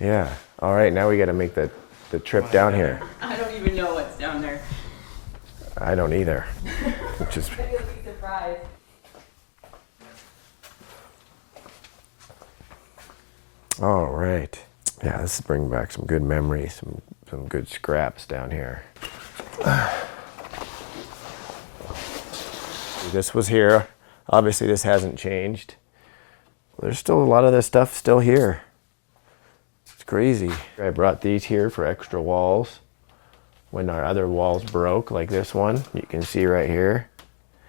Yeah. All right, now we got to make the trip down here. I don't even know what's down there. I don't either. Which is. You'll be surprised. All right. Yeah, this is bringing back some good memories, some good scraps down here. This was here. Obviously, this hasn't changed. There's still a lot of this stuff still here. It's crazy. I brought these here for extra walls. When our other walls broke, like this one, you can see right here,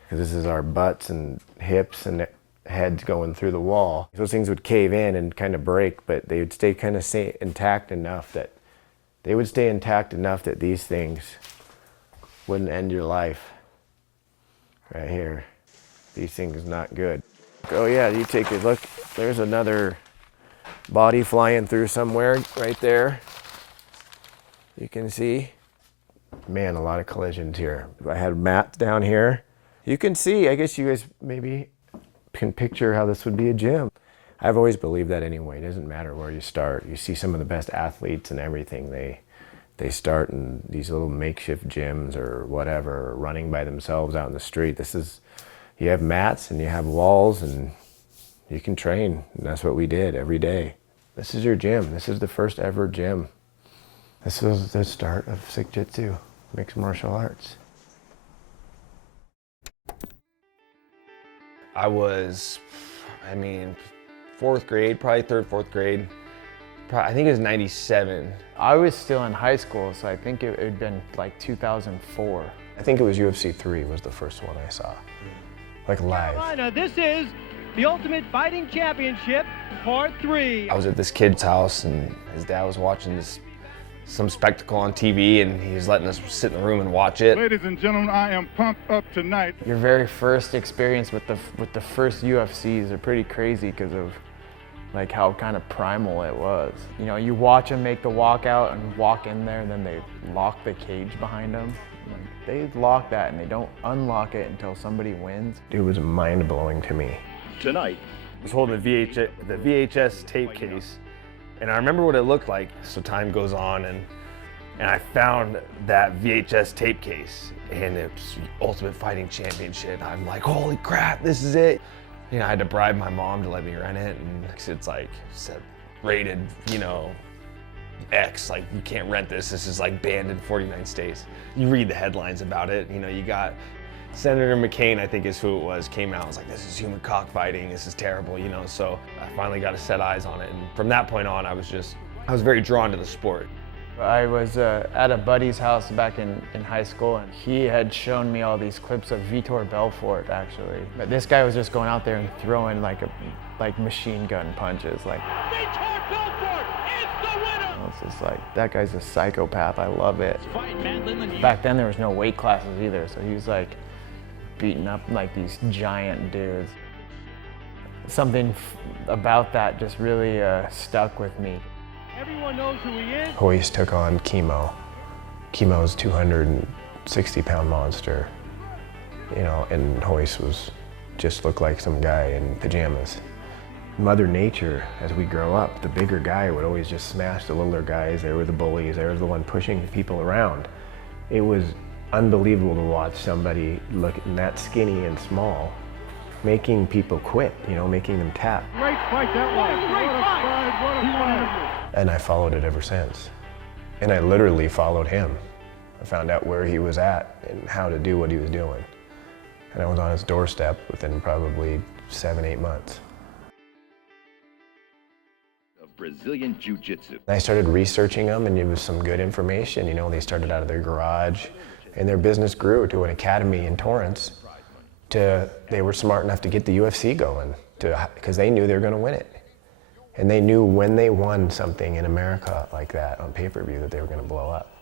because this is our butts and hips and heads going through the wall. Those things would cave in and kind of break, but they would stay kind of intact enough that these things wouldn't end your life. Right here, these things not good. Oh yeah, you take a look. There's another body flying through somewhere right there. You can see. Man, a lot of collisions here. I had mats down here. You can see, I guess you guys maybe can picture how this would be a gym. I've always believed that anyway. It doesn't matter where you start. You see some of the best athletes and everything. They start in these little makeshift gyms or whatever, running by themselves out in the street. You have mats and you have walls and you can train. And that's what we did every day. This is your gym. This is the first ever gym. This was the start of Sick Jitsu, mixed martial arts. I was, fourth grade, probably third, fourth grade. I think it was 97. I was still in high school, so I think it had been like 2004. I think it was UFC 3 was the first one I saw, like live. Carolina, this is the Ultimate Fighting Championship, Part 3. I was at this kid's house and his dad was watching some spectacle on TV and he was letting us sit in the room and watch it. Ladies and gentlemen, I am pumped up tonight. Your very first experience with the first UFCs are pretty crazy because of like how kind of primal it was. You know, you watch them make the walkout and walk in there and then they lock the cage behind them. Like, they lock that and they don't unlock it until somebody wins. It was mind-blowing to me. Tonight, I was holding the VHS tape case and I remember what it looked like. So time goes on and I found that VHS tape case and it's Ultimate Fighting Championship. I'm like, holy crap, this is it. You know, I had to bribe my mom to let me rent it and it's like rated, X, like you can't rent this. This is like banned in 49 states. You read the headlines about it, you got Senator McCain, I think is who it was, came out and was like, this is human cockfighting, this is terrible, so I finally got to set eyes on it. And from that point on, I was very drawn to the sport. I was at a buddy's house back in high school and he had shown me all these clips of Vitor Belfort actually. But this guy was just going out there and throwing like machine gun punches. Like, Vitor Belfort is the winner! It's just like, that guy's a psychopath, I love it. Back then there was no weight classes either, so he was like beating up like these giant dudes. Something about that just really stuck with me. Everyone knows who he is. Hoist took on Chemo. Chemo's 260-pound monster, and Hoist just looked like some guy in pajamas. Mother Nature, as we grow up, the bigger guy would always just smash the littler guys. They were the bullies. They were the one pushing people around. It was unbelievable to watch somebody looking that skinny and small, making people quit, making them tap. great fight that was. What a fight, what a fight. And I followed it ever since. And I literally followed him. I found out where he was at and how to do what he was doing. And I was on his doorstep within probably 7-8 months. Of Brazilian Jiu-Jitsu. I started researching them and it was some good information. They started out of their garage and their business grew to an academy in Torrance. They were smart enough to get the UFC going because they knew they were going to win it. And they knew when they won something in America like that on pay-per-view that they were going to blow up.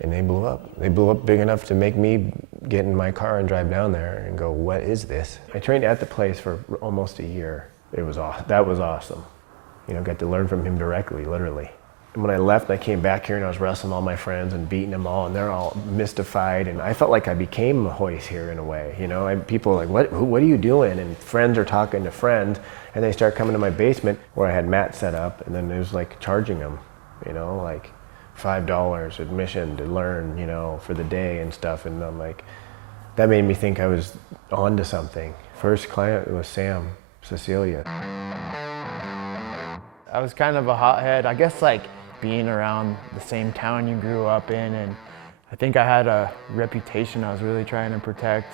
And they blew up. They blew up big enough to make me get in my car and drive down there and go, what is this? I trained at the place for almost a year. That was awesome. Got to learn from him directly, literally. And when I left, I came back here and I was wrestling all my friends and beating them all, and they're all mystified. And I felt like I became a hoist here in a way, you know. People are like, what are you doing? And friends are talking to friends, and they start coming to my basement where I had mats set up, and then it was like charging them, you know, like $5 admission to learn, you know, for the day and stuff. And I'm like, that made me think I was onto something. First client was Cecilia. I was kind of a hothead, I guess, like being around the same town you grew up in, and I think I had a reputation I was really trying to protect,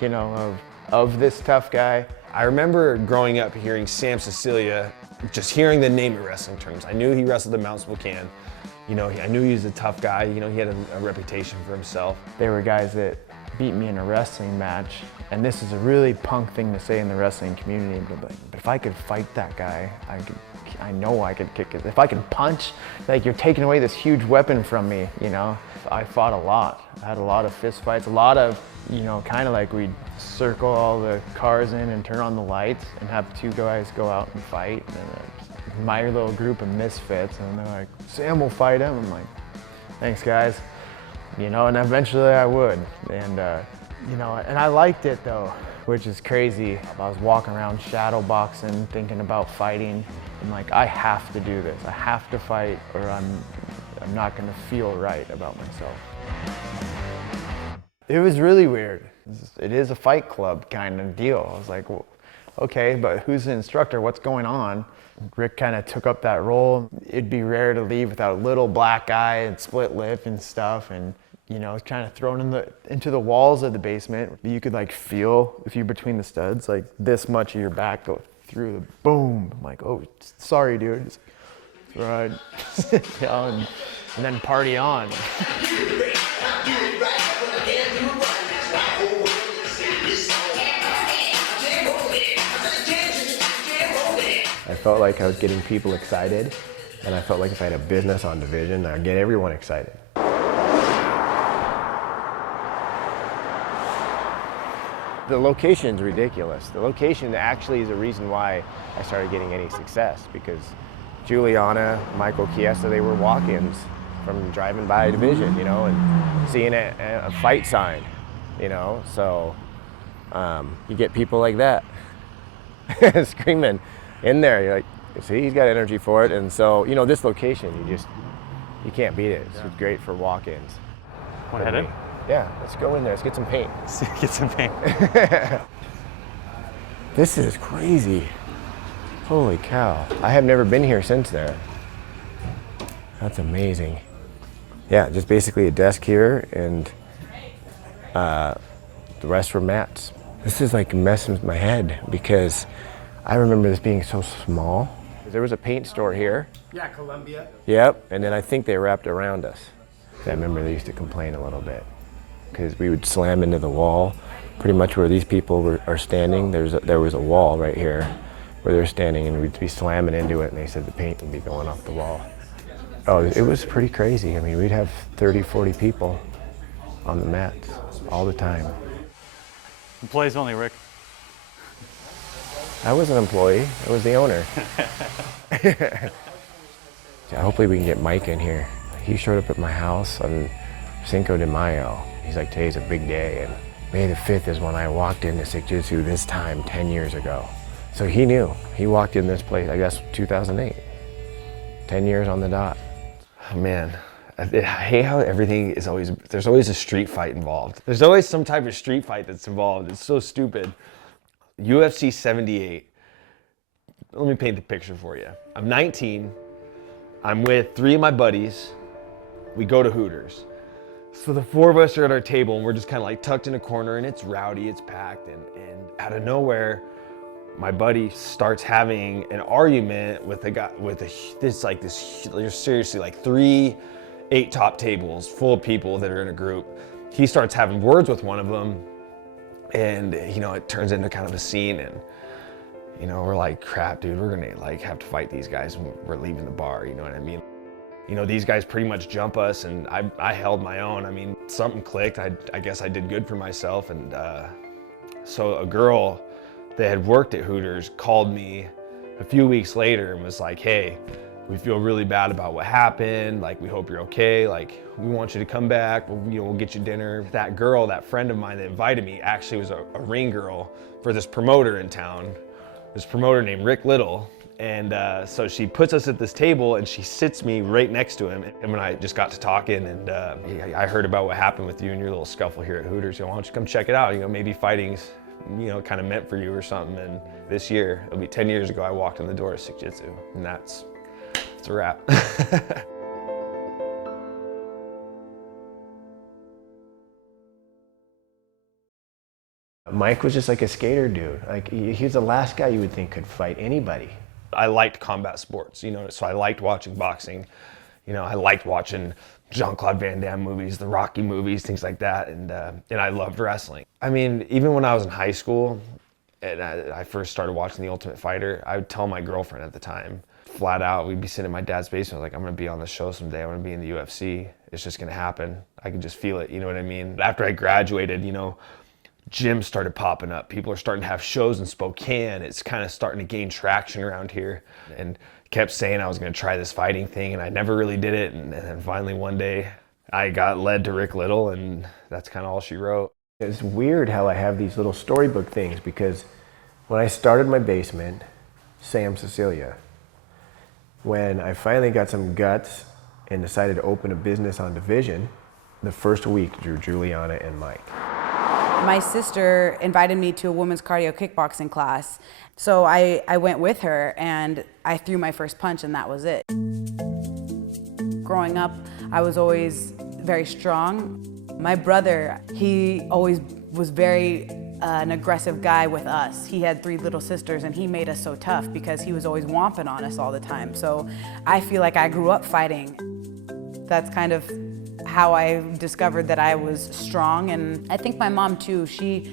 you know, of this tough guy. I remember growing up hearing Sam Cecilia, just hearing the name in wrestling terms. I knew he wrestled in Mount Spokane. You know, I knew he was a tough guy. You know, he had a reputation for himself. There were guys that beat me in a wrestling match, and this is a really punk thing to say in the wrestling community, but if I could fight that guy, I know I could kick it. If I could punch, like, you're taking away this huge weapon from me, you know? I fought a lot. I had a lot of fist fights, a lot of, you know, kind of like we'd circle all the cars in and turn on the lights and have two guys go out and fight. And then my little group of misfits, and they're like, Sam will fight him. I'm like, thanks guys. You know, and eventually I would. And, you know, and I liked it though, which is crazy. I was walking around shadow boxing, thinking about fighting. I'm like, I have to do this. I have to fight, or I'm not gonna feel right about myself. It was really weird. It is a fight club kind of deal. I was like, well, okay, but who's the instructor? What's going on? Rick kind of took up that role. It'd be rare to leave without a little black eye and split lip and stuff, and you know, kind of thrown into the walls of the basement. You could like feel, if you're between the studs, like this much of your back go through the boom. I'm like, oh, sorry, dude. It's right. You know, and then party on. I felt like I was getting people excited, and I felt like if I had a business on Division, I'd get everyone excited. The location's ridiculous. The location actually is the reason why I started getting any success, because Juliana, Michael Chiesa, they were walk-ins from driving by a Division, you know, and seeing a fight sign, you know, so you get people like that screaming in there. You're like, see, he's got energy for it. And so, you know, this location, you can't beat it. It's great for walk-ins. Want to head in? Yeah, let's go in there. Let's get some paint. Get some paint. This is crazy. Holy cow. I have never been here since there. That's amazing. Yeah, just basically a desk here, and the rest were mats. This is like messing with my head, because I remember this being so small. There was a paint store here. Yeah, Columbia. Yep, and then I think they wrapped around us. I remember they used to complain a little bit, because we would slam into the wall. Pretty much where these people are standing, there was a wall right here where they're standing, and we'd be slamming into it, and they said the paint would be going off the wall. Oh, it was pretty crazy. I mean, we'd have 30, 40 people on the mats all the time. Employees only, Rick. I was an employee. I was the owner. Hopefully we can get Mike in here. He showed up at my house on Cinco de Mayo. He's like, today's a big day, and May the 5th is when I walked into Sikjitsu this time 10 years ago. So he knew. He walked in this place, I guess, 2008. 10 years on the dot. Oh, man, I hate how everything is there's always a street fight involved. There's always some type of street fight that's involved. It's so stupid. UFC 78. Let me paint the picture for you. I'm 19. I'm with 3 of my buddies. We go to Hooters. So the 4 of us are at our table, and we're just kind of like tucked in a corner, and it's rowdy, it's packed, and out of nowhere, my buddy starts having an argument with a guy there's seriously like 3 8-top tables full of people that are in a group. He starts having words with one of them, and you know, it turns into kind of a scene, and you know, we're like, crap, dude, we're gonna like have to fight these guys when we're leaving the bar, you know what I mean? You know, these guys pretty much jump us, and I held my own. I mean, something clicked. I guess I did good for myself, and so a girl that had worked at Hooters called me a few weeks later and was like, hey, we feel really bad about what happened. Like, we hope you're okay. Like, we want you to come back. We'll get you dinner. That girl, that friend of mine that invited me, actually was a ring girl for this promoter in town. This promoter named Rick Little. And so she puts us at this table and she sits me right next to him. And when I just got to talking, and I heard about what happened with you and your little scuffle here at Hooters. Why don't you come check it out? Maybe fighting's, kind of meant for you or something. And this year, it'll be 10 years ago, I walked in the door of Sick Jitsu, and that's a wrap. Mike was just like a skater dude. Like, he was the last guy you would think could fight anybody. I liked combat sports, so I liked watching boxing. I liked watching Jean-Claude Van Damme movies, the Rocky movies, things like that, and I loved wrestling. I mean, even when I was in high school and I first started watching The Ultimate Fighter, I would tell my girlfriend at the time, flat out, we'd be sitting in my dad's basement, like, I'm gonna be on the show someday, I'm gonna be in the UFC, it's just gonna happen. I can just feel it, you know what I mean? After I graduated, gyms started popping up. People are starting to have shows in Spokane. It's kind of starting to gain traction around here. And kept saying I was going to try this fighting thing, and I never really did it. And then finally one day I got led to Rick Little, and that's kind of all she wrote. It's weird how I have these little storybook things, because when I started my basement, Sam Cecilia, when I finally got some guts and decided to open a business on Division, the first week drew Juliana and Mike. My sister invited me to a women's cardio kickboxing class. So I went with her and I threw my first punch, and that was it. Growing up, I was always very strong. My brother, he always was very an aggressive guy with us. He had 3 little sisters, and he made us so tough because he was always whomping on us all the time. So I feel like I grew up fighting. That's kind of how I discovered that I was strong. And I think my mom too, she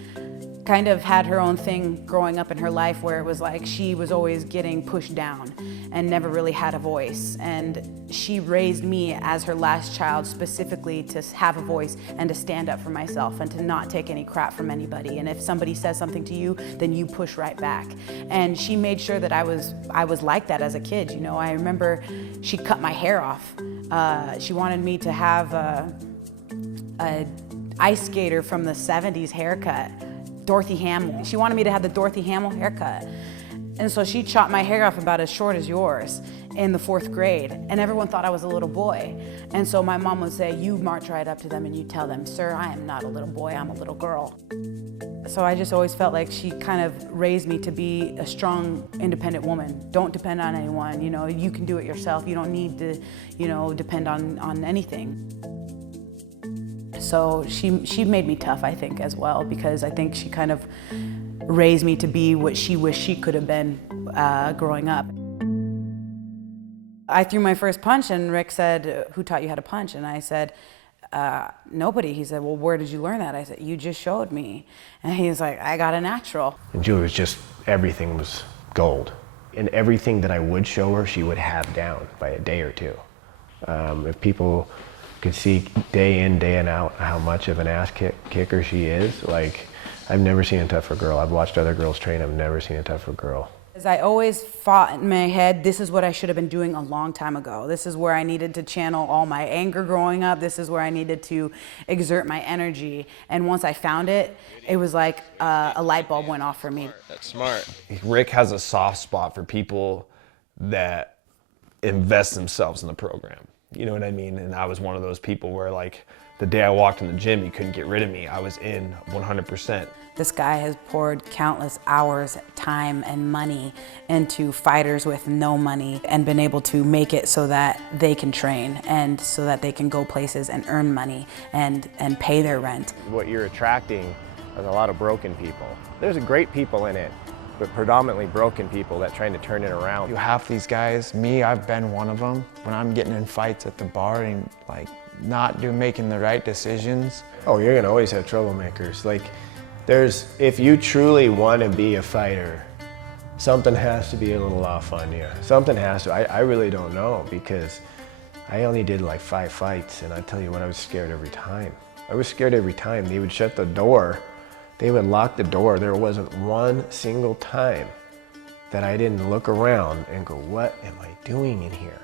kind of had her own thing growing up in her life where it was like she was always getting pushed down and never really had a voice. And she raised me as her last child specifically to have a voice and to stand up for myself and to not take any crap from anybody. And if somebody says something to you, then you push right back. And she made sure that I was like that as a kid. I remember she cut my hair off. She wanted me to have a ice skater from the 70s haircut, Dorothy Hamill. She wanted me to have the Dorothy Hamill haircut. And so she chopped my hair off about as short as yours in the 4th grade, and everyone thought I was a little boy. And so my mom would say, you march right up to them and you tell them, sir, I am not a little boy, I'm a little girl. So I just always felt like she kind of raised me to be a strong, independent woman. Don't depend on anyone, you can do it yourself. You don't need to, depend on anything. So she made me tough, I think, as well, because I think she kind of raised me to be what she wished she could have been growing up. I threw my first punch, and Rick said, who taught you how to punch? And I said, nobody. He said, well, where did you learn that? I said, you just showed me. And he's like, I got a natural. And Julie was just, everything was gold. And everything that I would show her, she would have down by a day or two. If people could see day in, day out how much of an ass kicker she is, like, I've never seen a tougher girl. I've watched other girls train, I've never seen a tougher girl. I always fought in my head, this is what I should have been doing a long time ago. This is where I needed to channel all my anger growing up. This is where I needed to exert my energy. And once I found it, it was like a light bulb went off for me. That's smart. Rick has a soft spot for people that invest themselves in the program. You know what I mean? And I was one of those people where, like, the day I walked in the gym, you couldn't get rid of me. I was in 100%. This guy has poured countless hours, time, and money into fighters with no money and been able to make it so that they can train and so that they can go places and earn money and pay their rent. What you're attracting is a lot of broken people. There's great people in it, but predominantly broken people that trying to turn it around. You have these guys, me, I've been one of them. When I'm getting in fights at the bar and not making the right decisions. Oh, you're gonna always have troublemakers. If you truly want to be a fighter, something has to be a little off on you. Something has to. I really don't know, because I only did 5 fights, and I tell you what, I was scared every time. I was scared every time. They would shut the door. They would lock the door. There wasn't one single time that I didn't look around and go, what am I doing in here?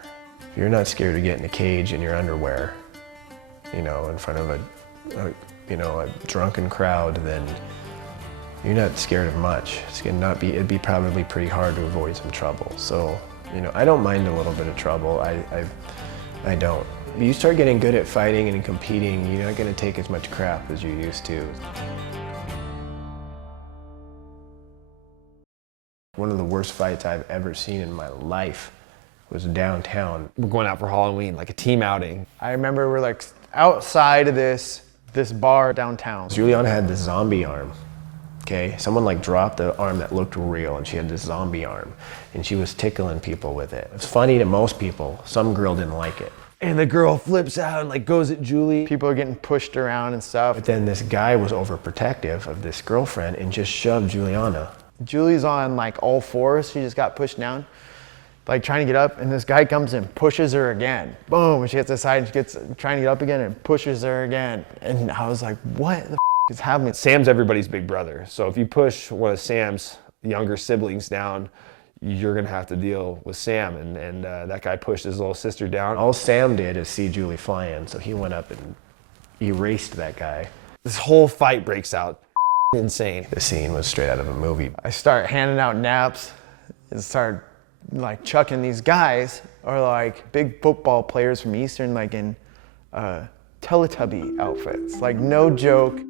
If you're not scared to get in a cage in your underwear, you know, in front of a drunken crowd, then you're not scared of much. It'd be probably pretty hard to avoid some trouble. So, you know, I don't mind a little bit of trouble. I don't. You start getting good at fighting and competing, you're not gonna take as much crap as you used to. One of the worst fights I've ever seen in my life was downtown. We're going out for Halloween, like a team outing. I remember we're like outside of this bar downtown. Juliana had this zombie arm, okay? Someone like dropped the arm that looked real and she had this zombie arm and she was tickling people with it. It's funny to most people, some girl didn't like it. And the girl flips out and like goes at Julie. People are getting pushed around and stuff. But then this guy was overprotective of this girlfriend and just shoved Juliana. Julie's on like all fours, she just got pushed down, like trying to get up, and this guy comes and pushes her again. Boom, and she gets aside and she gets trying to get up again and pushes her again. And I was like, what the f is happening? Sam's everybody's big brother. So if you push one of Sam's younger siblings down, you're gonna have to deal with Sam. And that guy pushed his little sister down. All Sam did is see Julie flying, so he went up and erased that guy. This whole fight breaks out. Insane. The scene was straight out of a movie. I start handing out naps and start like chucking these guys are like big football players from Eastern, like in Teletubby outfits, like no joke.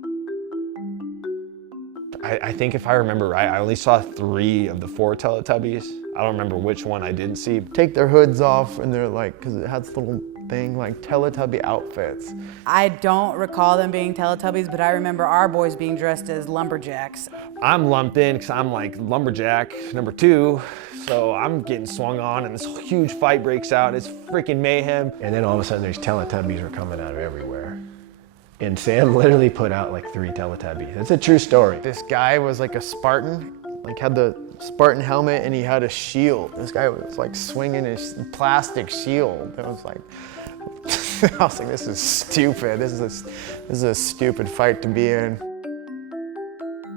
I think if I remember right, I only saw 3 of the 4 Teletubbies. I don't remember which one I didn't see. Take their hoods off and they're like, because it has this little thing like Teletubby outfits. I don't recall them being Teletubbies, but I remember our boys being dressed as lumberjacks. I'm lumped in because I'm like lumberjack number 2. So I'm getting swung on and this huge fight breaks out. It's freaking mayhem. And then all of a sudden there's Teletubbies were coming out of everywhere. And Sam literally put out like 3 Teletubbies. It's a true story. This guy was like a Spartan, like had the Spartan helmet and he had a shield. This guy was like swinging his plastic shield. I was like, this is stupid. This is a stupid fight to be in.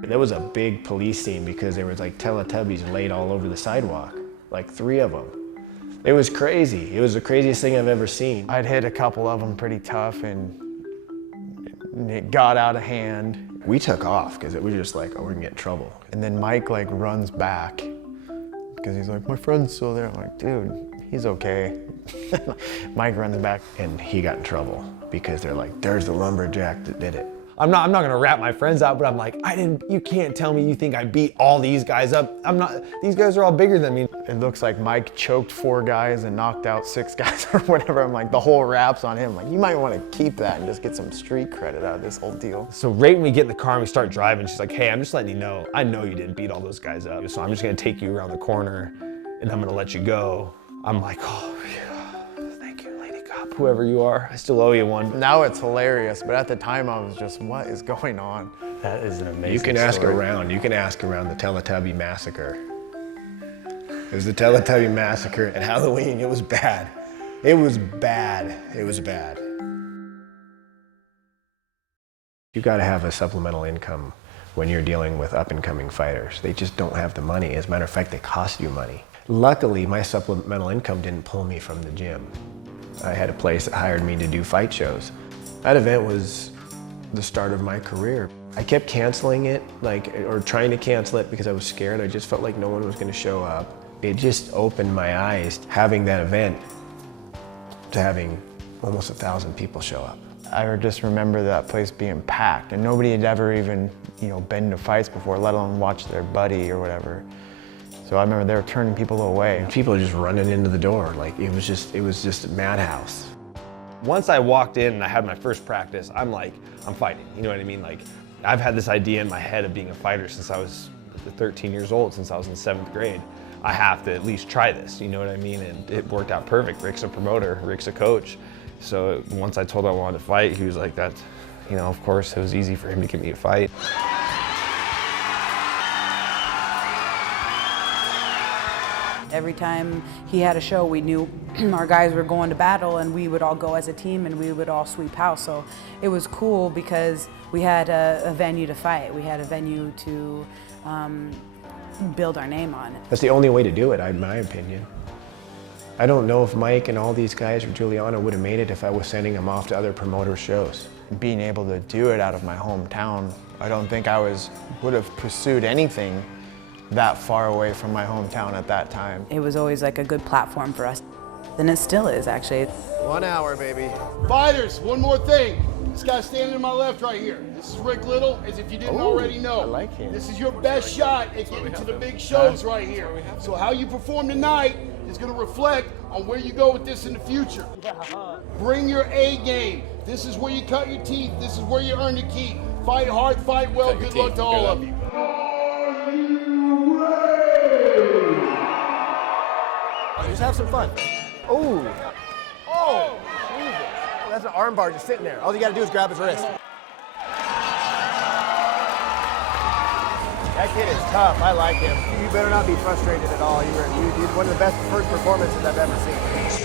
There was a big police scene because there was like Teletubbies laid all over the sidewalk, like 3 of them. It was crazy. It was the craziest thing I've ever seen. I'd hit a couple of them pretty tough and it got out of hand. We took off because it was just like, oh, we're gonna get in trouble. And then Mike like runs back because he's like, my friend's still there. I'm like, dude, he's okay. Mike runs back. And he got in trouble because they're like, there's the lumberjack that did it. I'm not gonna rat my friends out, but I'm like, you can't tell me you think I beat all these guys up. These guys are all bigger than me. It looks like Mike choked 4 guys and knocked out 6 guys or whatever. I'm like, the whole rap's on him. Like, you might want to keep that and just get some street credit out of this whole deal. So right when we get in the car and we start driving, she's like, hey, I'm just letting you know, I know you didn't beat all those guys up. So I'm just gonna take you around the corner and I'm gonna let you go. I'm like, oh, thank you, lady cop, whoever you are. I still owe you one. Now it's hilarious, but at the time I was just, what is going on? That is an amazing You can ask story. around. You can ask around the Teletubby Massacre. It was the Teletubby Massacre at Halloween. It was bad. It was bad. It was bad. You got to have a supplemental income when you're dealing with up-and-coming fighters. They just don't have the money. As a matter of fact, they cost you money. Luckily, my supplemental income didn't pull me from the gym. I had a place that hired me to do fight shows. That event was the start of my career. I kept canceling it, or trying to cancel it because I was scared. I just felt like no one was going to show up. It just opened my eyes, having that event, to having almost 1,000 people show up. I just remember that place being packed and nobody had ever even, been to fights before, let alone watch their buddy or whatever. So I remember they were turning people away. People just running into the door. Like, it was just a madhouse. Once I walked in and I had my first practice, I'm like, I'm fighting, you know what I mean? Like, I've had this idea in my head of being a fighter since I was 13 years old, since I was in 7th grade. I have to at least try this, you know what I mean? And it worked out perfect. Rick's a promoter, Rick's a coach. So once I told him I wanted to fight, he was like, of course, it was easy for him to get me a fight. Every time he had a show, we knew our guys were going to battle and we would all go as a team and we would all sweep house. So it was cool because we had a venue to fight. We had a venue to build our name on. That's the only way to do it, in my opinion. I don't know if Mike and all these guys or Juliana would have made it if I was sending them off to other promoter shows. Being able to do it out of my hometown, I don't think I would have pursued anything that far away from my hometown at that time. It was always like a good platform for us. And it still is, actually. 1 hour, baby. Fighters, one more thing. This guy standing to my left right here. This is Rick Little, as if you didn't already know. I like him. This is your best shot at getting to the big shows right here. So how you perform tonight is going to reflect on where you go with this in the future. Bring your A game. This is where you cut your teeth. This is where you earn your keep. Fight hard, fight well. Good luck to all of you. Are you ready? Just have some fun. Oh! Oh! Jesus. Oh, that's an arm bar just sitting there. All you gotta do is grab his wrist. That kid is tough. I like him. You better not be frustrated at all. You did one of the best first performances I've ever seen.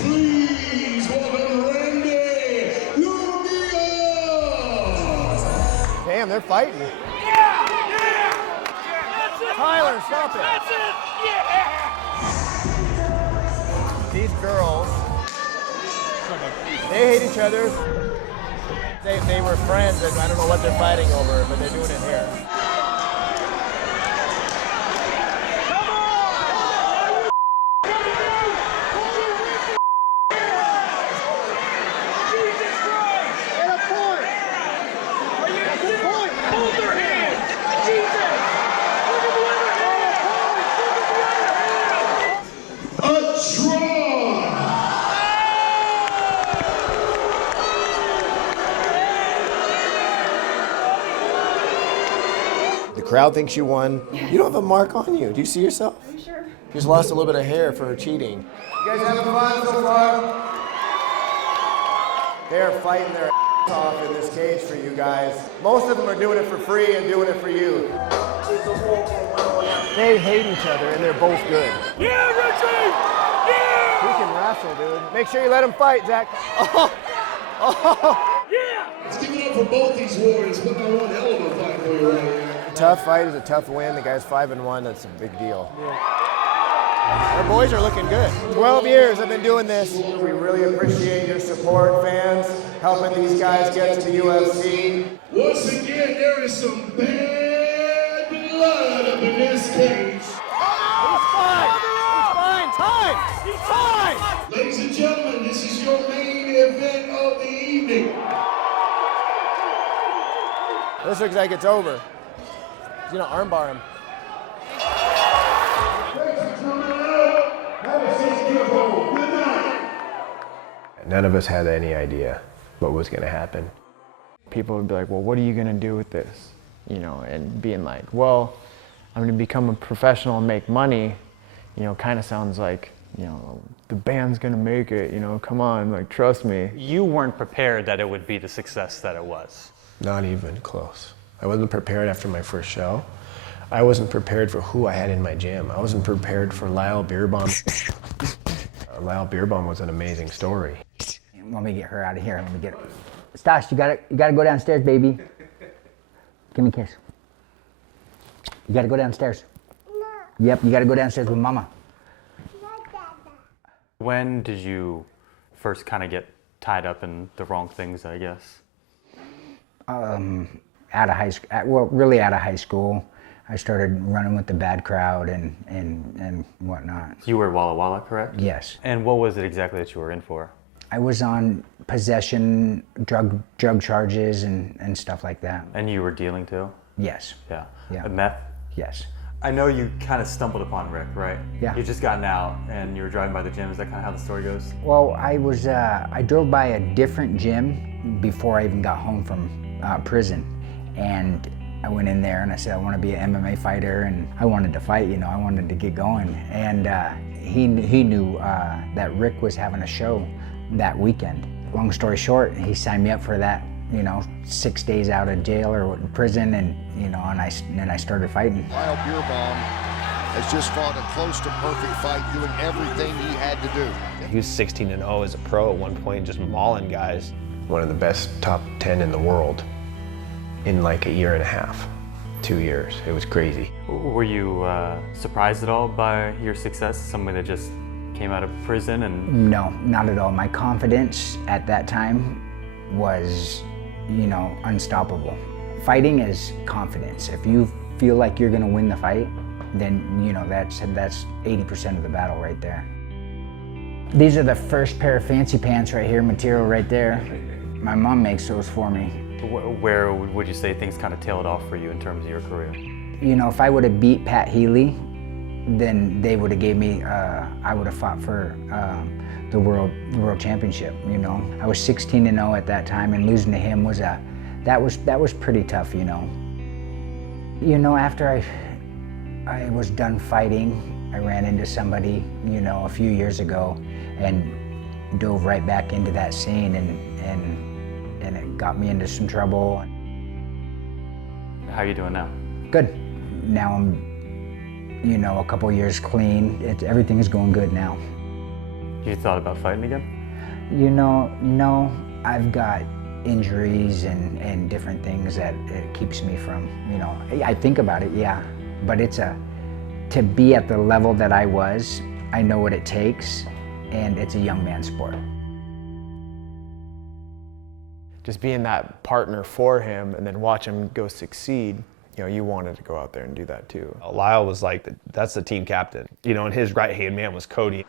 Please welcome Randy Rubio! Damn, they're fighting. Yeah! That's it! Tyler, stop it. That's it! Yeah! These girls, they hate each other. They were friends, and I don't know what they're fighting over, but they're doing it here. Crowd thinks you won. You don't have a mark on you. Do you see yourself? Are you sure? You just lost a little bit of hair for cheating. You guys having fun so far? They're fighting their ass off in this cage for you guys. Most of them are doing it for free and doing it for you. They hate each other and they're both good. Yeah, Richie! Yeah! He can wrestle, dude. Make sure you let him fight, Zach. Oh. Oh. Yeah! Let's give it up for both these warriors. Put on one hell of a fight for you right here. Tough fight is a tough win. The guy's 5-1. That's a big deal. Yeah. Our boys are looking good. 12 years I've been doing this. We really appreciate your support, fans, helping these guys get to the UFC. Once again, there is some bad blood up in this cage. He's fine. He's fine. Time. He's fine. Ladies and gentlemen, this is your main event of the evening. This looks like it's over. He's gonna armbar him. None of us had any idea what was gonna happen. People would be like, well, what are you gonna do with this? You know, and being like, well, I'm gonna become a professional and make money, you know, kind of sounds like, you know, the band's gonna make it, you know, come on, like, trust me. You weren't prepared that it would be the success that it was. Not even close. I wasn't prepared after my first show. I wasn't prepared for who I had in my gym. I wasn't prepared for Lyle Beerbaum. Lyle Beerbaum was an amazing story. Let me get her out of here. Let me get her. Stash, you gotta go downstairs, baby. Give me a kiss. You gotta go downstairs. No. Yep, you gotta go downstairs with Mama. When did you first kind of get tied up in the wrong things, I guess? Out of high school, well, really out of high school. I started running with the bad crowd and whatnot. You were Walla Walla, correct? Yes. And what was it exactly that you were in for? I was on possession, drug charges and stuff like that. And you were dealing too? Yes. Yeah. Yeah. And meth? Yes. I know you kind of stumbled upon Rick, right? Yeah. You just gotten out and you were driving by the gym. Is that kind of how the story goes? Well, I drove by a different gym before I even got home from prison. And I went in there and I said, I want to be an MMA fighter, and I wanted to fight, you know, I wanted to get going. And he knew that Rick was having a show that weekend. Long story short, he signed me up for that, you know, 6 days out of jail or prison, and, you know, and I started fighting. Lyle Beerbaum has just fought a close to perfect fight, doing everything he had to do. He was 16-0 as a pro at one point, just mauling guys. One of the best top 10 in the world in like a year and a half, 2 years. It was crazy. Were you surprised at all by your success? Somebody that just came out of prison and... No, not at all. My confidence at that time was, you know, unstoppable. Fighting is confidence. If you feel like you're gonna win the fight, then, you know, that's 80% of the battle right there. These are the first pair of fancy pants right here, material right there. My mom makes those for me. Where would you say things kind of tailed off for you in terms of your career? You know, if I would have beat Pat Healy, then they would have gave me, I would have fought for the world championship, you know. I was 16-0 at that time, and losing to him was that was pretty tough, you know. You know, after I was done fighting, I ran into somebody, you know, a few years ago and dove right back into that scene, and it got me into some trouble. How are you doing now? Good. Now I'm, you know, a couple years clean. Everything is going good now. You thought about fighting again? You know, no. I've got injuries and different things that it keeps me from, you know. I think about it, yeah. But to be at the level that I was, I know what it takes, and it's a young man's sport. Just being that partner for him and then watch him go succeed, you know, you wanted to go out there and do that too. Lyle was like, that's the team captain. You know, and his right-hand man was Cody.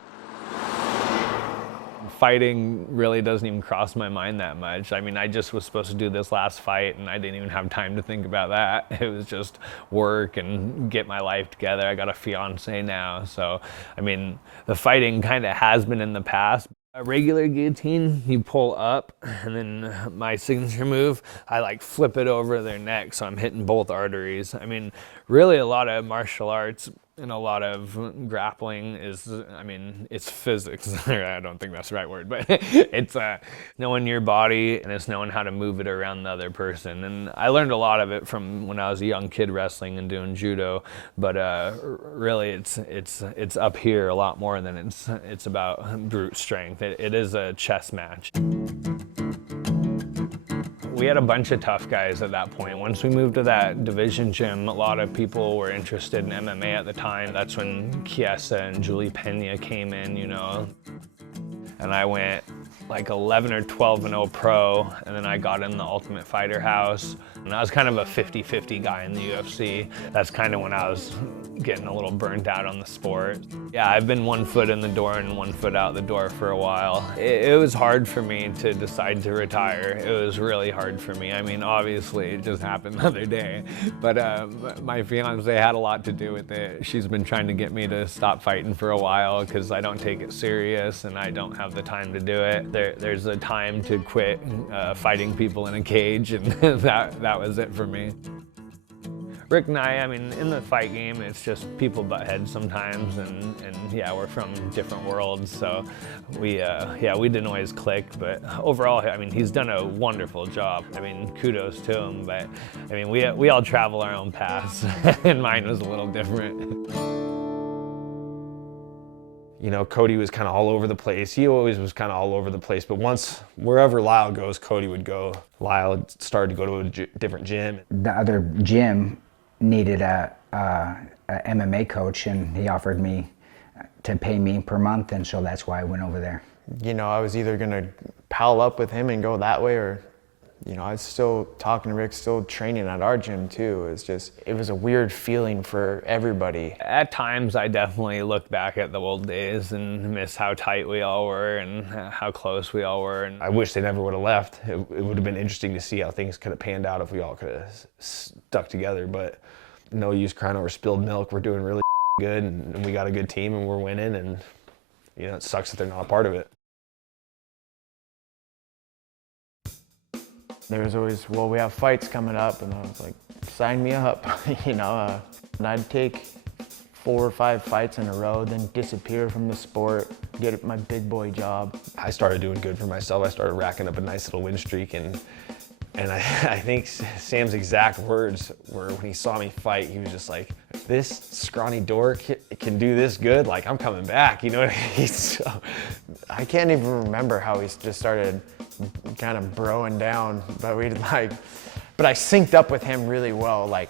Fighting really doesn't even cross my mind that much. I mean, I just was supposed to do this last fight and I didn't even have time to think about that. It was just work and get my life together. I got a fiance now. So, I mean, the fighting kind of has been in the past. A regular guillotine, you pull up, and then my signature move, I like flip it over their neck, so I'm hitting both arteries. I mean, really a lot of martial arts and a lot of grappling is, I mean, it's physics. I don't think that's the right word, but it's knowing your body and it's knowing how to move it around the other person. And I learned a lot of it from when I was a young kid wrestling and doing judo, but really it's up here a lot more than it's about brute strength. It is a chess match. We had a bunch of tough guys at that point. Once we moved to that division gym, a lot of people were interested in MMA at the time. That's when Chiesa and Julie Pena came in, you know. And I went like 11 or 12-0 pro, and then I got in the Ultimate Fighter house. And I was kind of a 50-50 guy in the UFC. That's kind of when I was getting a little burnt out on the sport. Yeah, I've been one foot in the door and one foot out the door for a while. It was hard for me to decide to retire. It was really hard for me. I mean, obviously it just happened the other day, but my fiance had a lot to do with it. She's been trying to get me to stop fighting for a while because I don't take it serious and I don't have the time to do it. There's a time to quit fighting people in a cage, and that was it for me. Rick and I mean, in the fight game, it's just people butt heads sometimes, and yeah, we're from different worlds, so we didn't always click, but overall, I mean, he's done a wonderful job. I mean, kudos to him, but I mean, we all travel our own paths, and mine was a little different. You know, Cody was kind of all over the place. He always was kind of all over the place, but once, wherever Lyle goes, Cody would go. Lyle started to go to a different gym. The other gym needed a MMA coach, and he offered me to pay me per month, and so that's why I went over there. You know, I was either gonna pal up with him and go that way, or, you know, I was still talking to Rick, still training at our gym too. It was a weird feeling for everybody. At times, I definitely look back at the old days and miss how tight we all were and how close we all were. And I wish they never would have left. It would have been interesting to see how things could have panned out if we all could have stuck together, but no use crying over spilled milk. We're doing really good, and we got a good team, and we're winning, and, you know, it sucks that they're not a part of it. There was always, well, we have fights coming up, and I was like, sign me up, you know. And I'd take 4 or 5 fights in a row, then disappear from the sport, get my big boy job. I started doing good for myself. I started racking up a nice little win streak, and I think Sam's exact words were, when he saw me fight, he was just like, this scrawny dork can do this good, like, I'm coming back, you know what I mean? So I can't even remember how he just started kind of broing down, but I synced up with him really well, like,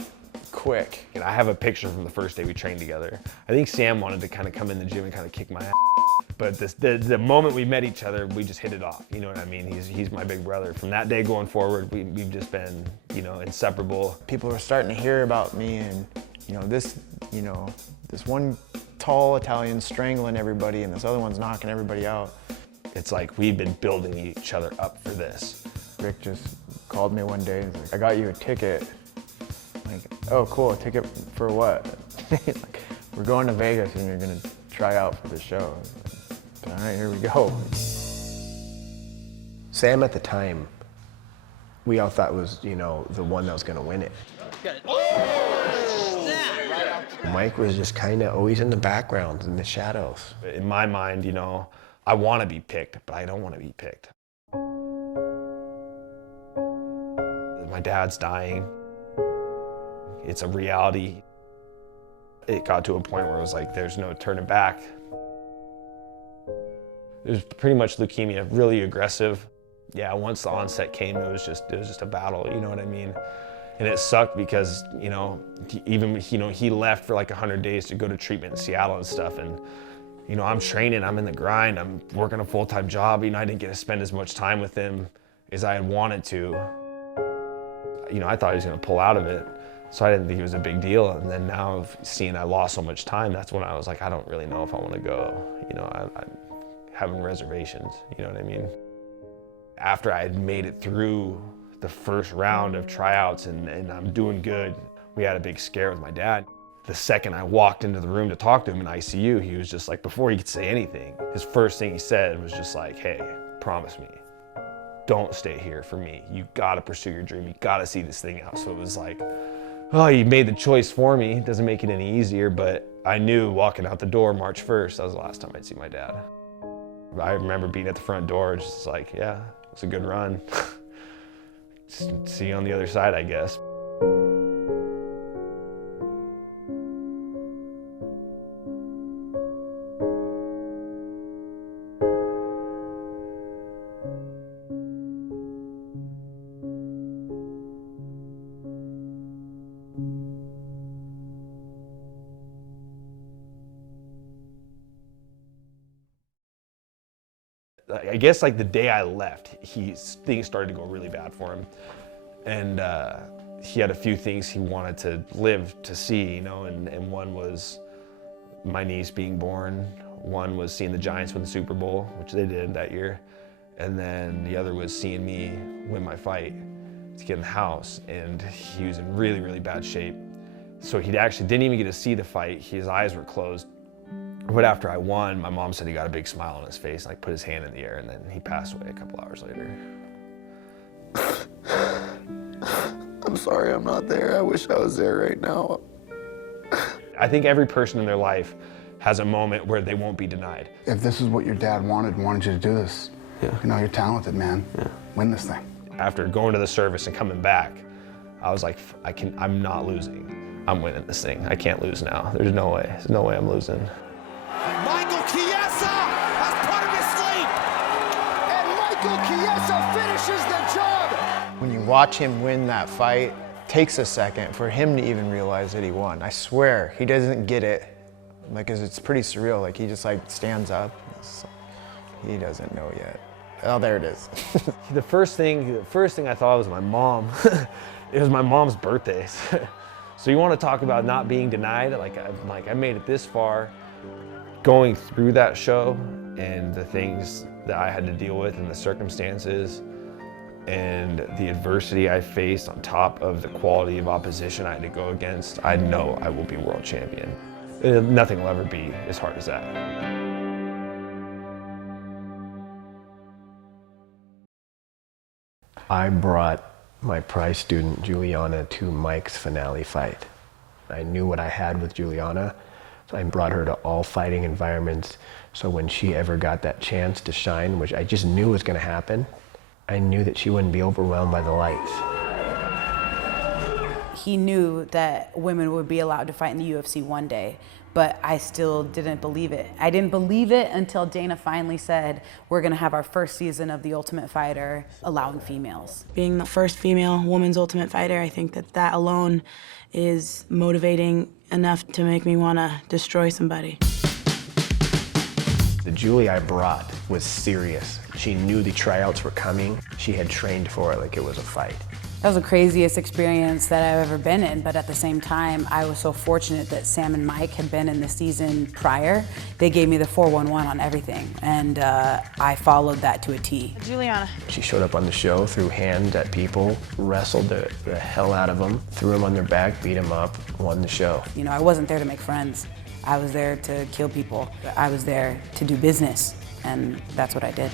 quick. And I have a picture from the first day we trained together. I think Sam wanted to kind of come in the gym and kind of kick my ass, But the moment we met each other, we just hit it off. You know what I mean? He's my big brother. From that day going forward, we've just been, you know, inseparable. People are starting to hear about me, and this one tall Italian strangling everybody, and this other one's knocking everybody out. It's like we've been building each other up for this. Rick just called me one day and was like, "I got you a ticket." I'm like, "Oh, cool, a ticket for what?" He's like, "We're going to Vegas and you're gonna try out for the show." All right, here we go. Sam at the time, we all thought was, you know, the one that was gonna win it. Mike was just kind of always in the background, in the shadows. In my mind, you know, I want to be picked, but I don't want to be picked. My dad's dying. It's a reality. It got to a point where it was like, there's no turning back. It was pretty much leukemia, really aggressive. Yeah, once the onset came, it was just a battle, you know what I mean? And it sucked because, you know, he left for like 100 days to go to treatment in Seattle and stuff. And, you know, I'm training, I'm in the grind, I'm working a full-time job. You know, I didn't get to spend as much time with him as I had wanted to. You know, I thought he was gonna pull out of it, so I didn't think it was a big deal. And then now, seeing I lost so much time, that's when I was like, I don't really know if I wanna go. You know, I'm having reservations, you know what I mean? After I had made it through the first round of tryouts and I'm doing good, we had a big scare with my dad. The second I walked into the room to talk to him in ICU, he was just like, before he could say anything, his first thing he said was just like, "Hey, promise me, don't stay here for me. You gotta pursue your dream. You gotta see this thing out." So it was like, oh, he made the choice for me. It doesn't make it any easier, but I knew walking out the door March 1st, that was the last time I'd see my dad. I remember being at the front door, just like, yeah, it's a good run. See you on the other side, I guess. I guess like the day I left, things started to go really bad for him. And he had a few things he wanted to live to see, you know, and one was my niece being born. One was seeing the Giants win the Super Bowl, which they did that year. And then the other was seeing me win my fight to get in the house. And he was in really, really bad shape. So he actually didn't even get to see the fight. His eyes were closed. But after I won, my mom said he got a big smile on his face, like put his hand in the air, and then he passed away a couple hours later. I'm sorry I'm not there. I wish I was there right now. I think every person in their life has a moment where they won't be denied. If this is what your dad wanted you to do this, you know, you're talented, man. Yeah. Win this thing. After going to the service and coming back, I was like, I'm not losing. I'm winning this thing. I can't lose now. There's no way. There's no way I'm losing. Michael Chiesa has put him to sleep. And Michael Chiesa finishes the job. When you watch him win that fight, it takes a second for him to even realize that he won. I swear, he doesn't get it. Like, it's pretty surreal. Like, he just like stands up. He doesn't know yet. Oh, there it is. The first thing I thought was my mom. It was my mom's birthday. So you want to talk about not being denied? I made it this far. Going through that show and the things that I had to deal with and the circumstances and the adversity I faced on top of the quality of opposition I had to go against, I know I will be world champion. Nothing will ever be as hard as that. I brought my prize student, Juliana, to Mike's finale fight. I knew what I had with Juliana, so I brought her to all fighting environments. So when she ever got that chance to shine, which I just knew was gonna happen, I knew that she wouldn't be overwhelmed by the lights. He knew that women would be allowed to fight in the UFC one day, but I still didn't believe it. I didn't believe it until Dana finally said, we're gonna have our first season of The Ultimate Fighter allowing females. Being the first female women's Ultimate Fighter, I think that alone is motivating enough to make me wanna destroy somebody. The Julie I brought was serious. She knew the tryouts were coming. She had trained for it like it was a fight. That was the craziest experience that I've ever been in, but at the same time, I was so fortunate that Sam and Mike had been in the season prior. They gave me the 411 on everything, and I followed that to a T. Juliana. She showed up on the show, threw hands at people, wrestled the hell out of them, threw them on their back, beat them up, won the show. You know, I wasn't there to make friends. I was there to kill people. I was there to do business, and that's what I did.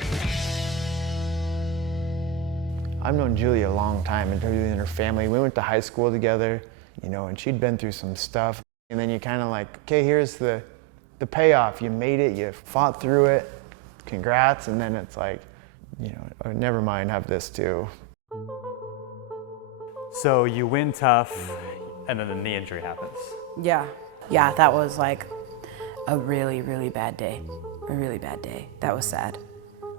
I've known Julie a long time, and Julie and her family. We went to high school together, you know, and she'd been through some stuff. And then you kind of like, okay, here's the payoff. You made it, you fought through it, congrats. And then it's like, you know, oh, never mind, have this too. So you win tough, and then the knee injury happens. Yeah, that was like a really, really bad day. A really bad day. That was sad.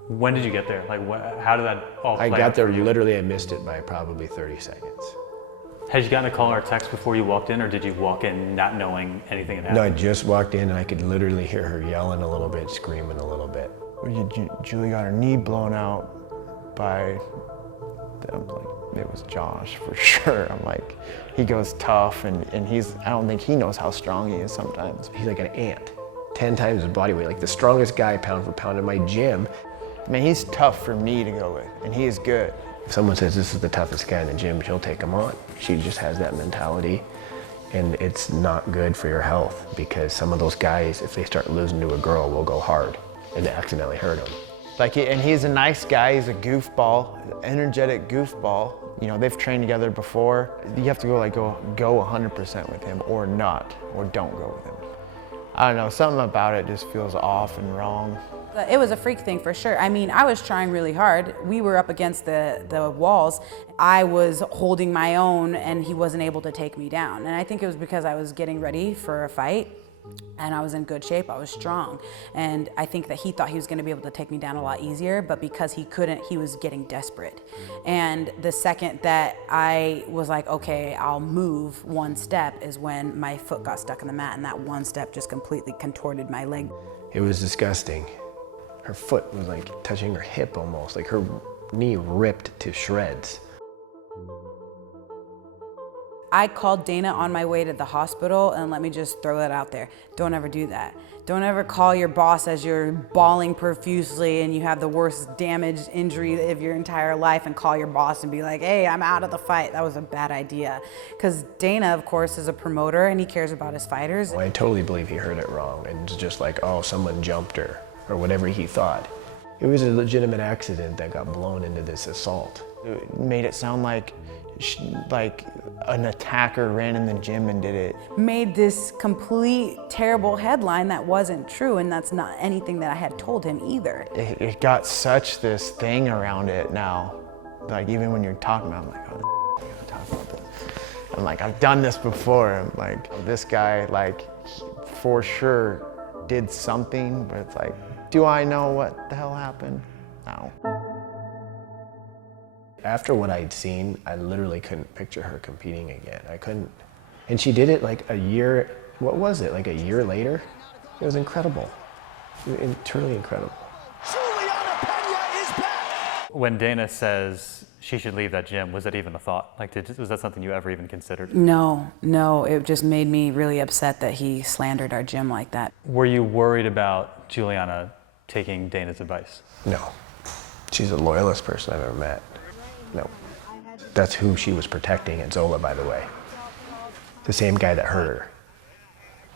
When did you get there? Like, how did that all play I got out? there, literally I missed it by probably 30 seconds. Had you gotten a call or a text before you walked in, or did you walk in not knowing anything had happened? No, I just walked in and I could literally hear her yelling a little bit, screaming a little bit. Julie got her knee blown out by, I'm like, it was Josh for sure. I'm like, he goes tough, and I don't think he knows how strong he is sometimes. He's like an ant, 10 times his body weight, like the strongest guy pound for pound in my gym. I mean, he's tough for me to go with, and he is good. If someone says this is the toughest guy in the gym, she'll take him on. She just has that mentality, and it's not good for your health because some of those guys, if they start losing to a girl, will go hard and accidentally hurt them. And he's a nice guy, he's a goofball, energetic goofball. You know, they've trained together before. You have to go 100% with him or not, or don't go with him. I don't know, something about it just feels off and wrong. It was a freak thing for sure. I mean, I was trying really hard. We were up against the walls. I was holding my own and he wasn't able to take me down. And I think it was because I was getting ready for a fight and I was in good shape, I was strong. And I think that he thought he was gonna be able to take me down a lot easier, but because he couldn't, he was getting desperate. And the second that I was like, okay, I'll move one step is when my foot got stuck in the mat, and that one step just completely contorted my leg. It was disgusting. Her foot was like touching her hip almost, like her knee ripped to shreds. I called Dana on my way to the hospital, and let me just throw that out there. Don't ever do that. Don't ever call your boss as you're bawling profusely and you have the worst damaged injury of your entire life and call your boss and be like, hey, I'm out of the fight. That was a bad idea. Because Dana, of course, is a promoter and he cares about his fighters. Well, I totally believe he heard it wrong and it's just like, oh, someone jumped her or whatever he thought. It was a legitimate accident that got blown into this assault. It made it sound like an attacker ran in the gym and did it. Made this complete terrible headline that wasn't true, and that's not anything that I had told him either. It got such this thing around it now. Like even when you're talking about it, I'm like, oh, I gotta talk about this. I'm like, I've done this before. I'm like, this guy, like, for sure did something, but it's like, do I know what the hell happened? No. After what I'd seen, I literally couldn't picture her competing again. I couldn't. And she did it like a year, what was it, like a year later? It was incredible. Truly incredible. When Dana says she should leave that gym, was that even a thought? Like, was that something you ever even considered? No, it just made me really upset that he slandered our gym like that. Were you worried about Juliana taking Dana's advice? No. She's the loyalest person I've ever met. No. That's who she was protecting at Zola, by the way. The same guy that hurt her.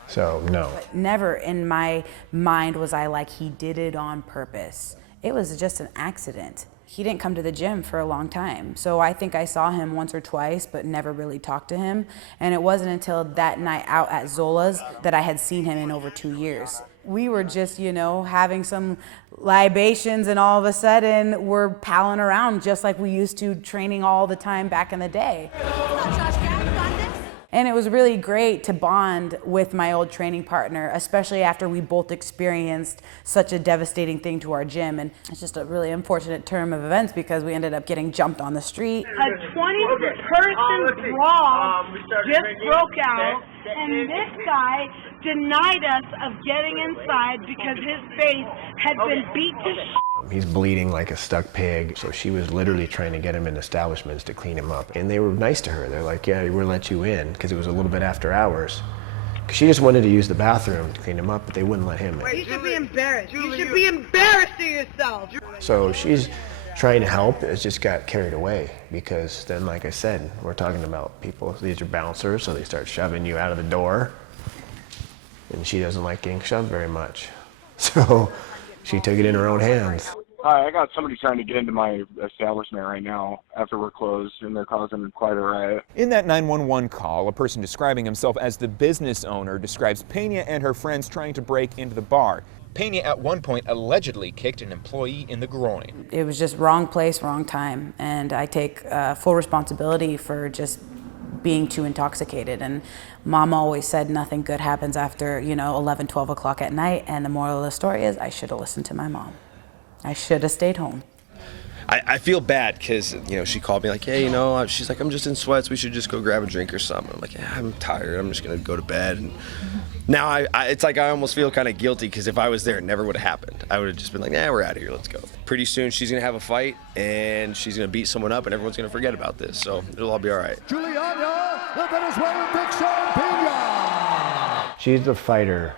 So, no. But never in my mind was I like, he did it on purpose. It was just an accident. He didn't come to the gym for a long time. So I think I saw him once or twice, but never really talked to him. And it wasn't until that night out at Zola's that I had seen him in over 2 years. We were just, having some libations, and all of a sudden we're palling around just like we used to, training all the time back in the day. And it was really great to bond with my old training partner, especially after we both experienced such a devastating thing to our gym. And it's just a really unfortunate turn of events because we ended up getting jumped on the street. A 20-person brawl just broke out, and this guy denied us of getting inside because his face had been beat to He's bleeding like a stuck pig, so she was literally trying to get him in establishments to clean him up. And they were nice to her. They're like, yeah, we'll let you in, because it was a little bit after hours. She just wanted to use the bathroom to clean him up, but they wouldn't let him in. You should be embarrassed. You should be embarrassed of yourself. So she's trying to help, it just got carried away, because then, like I said, we're talking about people, these are bouncers, so they start shoving you out of the door. And she doesn't like getting shoved very much. So she took it in her own hands. Hi, I got somebody trying to get into my establishment right now after we're closed, and they're causing quite a riot. In that 911 call, a person describing himself as the business owner describes Pena and her friends trying to break into the bar. Pena at one point allegedly kicked an employee in the groin. It was just wrong place, wrong time, and I take full responsibility for just being too intoxicated. And Mom always said nothing good happens after, 11, 12 o'clock at night, and the moral of the story is I should have listened to my mom. I should have stayed home. I feel bad because, she called me like, hey, she's like, I'm just in sweats. We should just go grab a drink or something. I'm like, yeah, I'm tired. I'm just going to go to bed. And now it's like I almost feel kind of guilty because if I was there, it never would have happened. I would have just been like, we're out of here. Let's go. Pretty soon she's going to have a fight and she's going to beat someone up and everyone's going to forget about this. So it'll all be all right. Juliana, the Venezuelan Big Sean Pena. She's the fighter,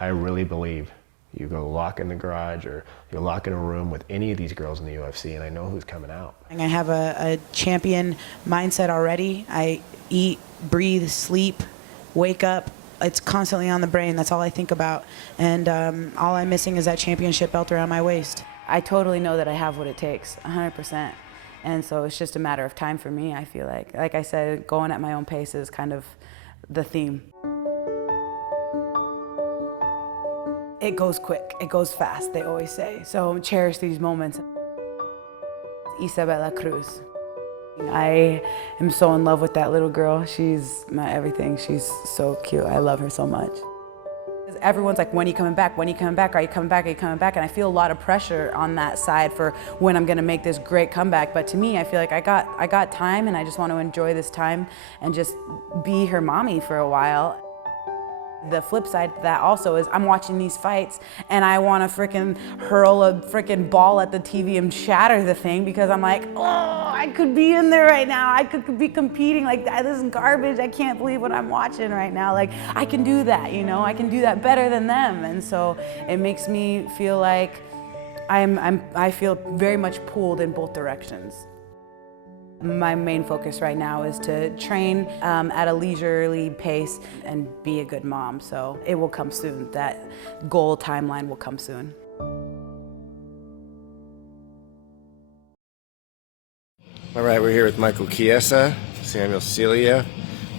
I really believe. You go lock in the garage or you lock in a room with any of these girls in the UFC and I know who's coming out. I have a champion mindset already. I eat, breathe, sleep, wake up. It's constantly on the brain. That's all I think about. And all I'm missing is that championship belt around my waist. I totally know that I have what it takes, 100%. And so it's just a matter of time for me, I feel like. Like I said, going at my own pace is kind of the theme. It goes quick, it goes fast, they always say. So cherish these moments. Isabella Cruz. I am so in love with that little girl. She's my everything. She's so cute. I love her so much. Everyone's like, when are you coming back? When are you coming back? Are you coming back? Are you coming back? And I feel a lot of pressure on that side for when I'm gonna make this great comeback. But to me, I feel like I got time and I just want to enjoy this time and just be her mommy for a while. The flip side to that also is I'm watching these fights and I want to frickin' hurl a frickin' ball at the TV and shatter the thing because I'm like, oh, I could be in there right now. I could be competing like that. This is garbage. I can't believe what I'm watching right now. Like, I can do that, I can do that better than them. And so it makes me feel like I feel very much pulled in both directions. My main focus right now is to train at a leisurely pace and be a good mom. So it will come soon. That goal timeline will come soon. All right, we're here with Michael Chiesa, Samuel Celia,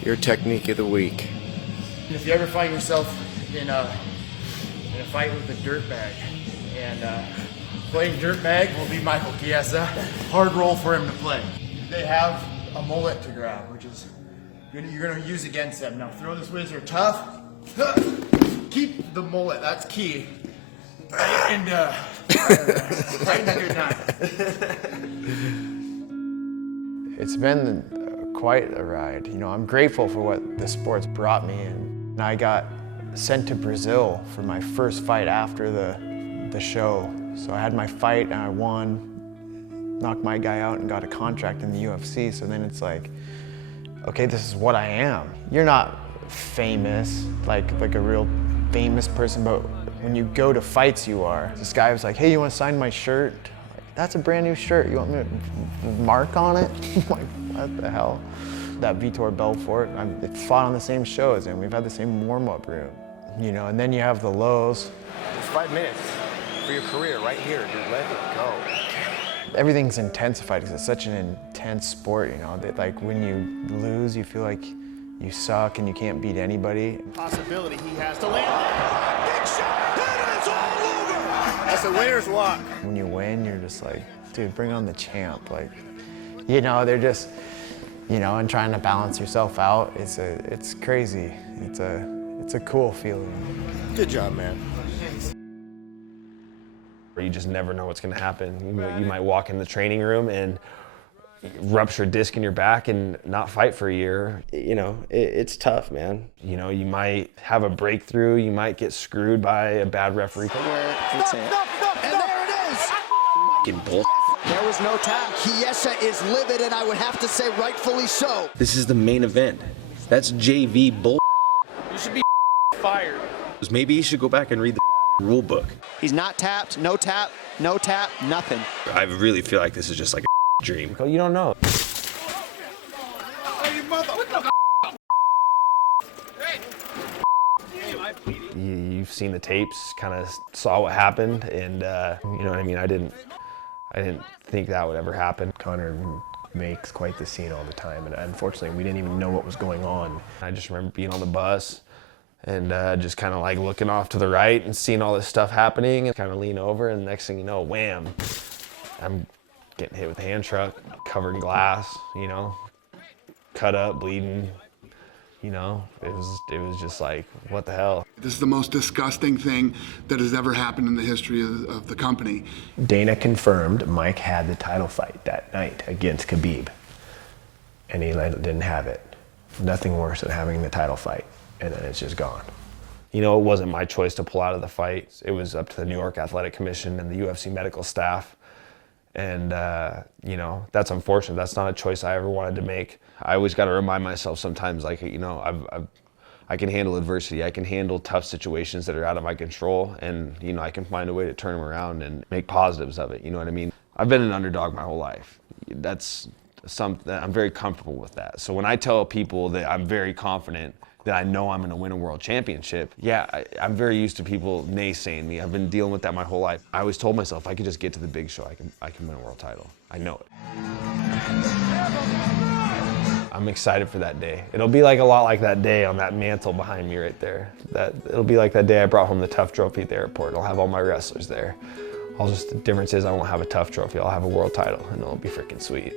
your technique of the week. If you ever find yourself in a fight with a dirtbag, and playing dirtbag will be Michael Chiesa. Hard role for him to play. They have a mullet to grab, which is you're going to use against them. Now throw this wizard tough. Keep the mullet, that's key. And fighting a good night. It's been quite a ride. I'm grateful for what the sport's brought me, and I got sent to Brazil for my first fight after the show. So I had my fight and I won. Knocked my guy out and got a contract in the UFC, so then it's like, okay, this is what I am. You're not famous, like a real famous person, but when you go to fights, you are. This guy was like, hey, you want to sign my shirt? Like, that's a brand new shirt. You want me to mark on it? I'm like, what the hell? That Vitor Belfort, I fought on the same shows and we've had the same warm-up room, and then you have the lows. It's 5 minutes for your career right here, dude. Let it go. Everything's intensified because it's such an intense sport, that like when you lose, you feel like you suck and you can't beat anybody. Possibility he has to land there. Big shot, and it's all over. That's a winner's walk. When you win, you're just like, dude, bring on the champ. Like, they're just, and trying to balance yourself out. It's crazy. It's a cool feeling. Good job, man. You just never know what's going to happen. You might walk in the training room and rupture a disc in your back and not fight for a year. You know, it's tough, man. You know, you might have a breakthrough, you might get screwed by a bad referee. And there it is. There was no tap. Chiesa is livid, and I would have to say rightfully so. This is the main event. That's JV bull. You should be fired. Maybe you should go back and read the rule book. He's not tapped, no tap, no tap, nothing. I really feel like this is just like a dream. You don't know. You've seen the tapes, kind of saw what happened, and you know what I mean. I didn't think that would ever happen. Connor makes quite the scene all the time, and unfortunately, we didn't even know what was going on. I just remember being on the bus and just kind of like looking off to the right and seeing all this stuff happening, and kind of lean over, and the next thing you know, wham! I'm getting hit with a hand truck, covered in glass, you know, cut up, bleeding. You know, it was just like, what the hell? This is the most disgusting thing that has ever happened in the history of the company. Dana confirmed Mike had the title fight that night against Khabib, and he didn't have it. Nothing worse than having the title fight, and then it's just gone. You know, it wasn't my choice to pull out of the fight. It was up to the New York Athletic Commission and the UFC medical staff. And, you know, that's unfortunate. That's not a choice I ever wanted to make. I always got to remind myself sometimes, like, you know, I can handle adversity. I can handle tough situations that are out of my control. And, you know, I can find a way to turn them around and make positives of it. You know what I mean? I've been an underdog my whole life. That's something, I'm very comfortable with that. So when I tell people that I'm very confident that I know I'm going to win a world championship, yeah, I'm very used to people naysaying me. I've been dealing with that my whole life. I always told myself, if I could just get to the big show, I can win a world title. I know it. I'm excited for that day. It'll be like a lot like that day on that mantle behind me right there. It'll be like that day I brought home the Tough Trophy at the airport. I'll have all my wrestlers there. The difference is I won't have a Tough Trophy. I'll have a world title, and it'll be freaking sweet.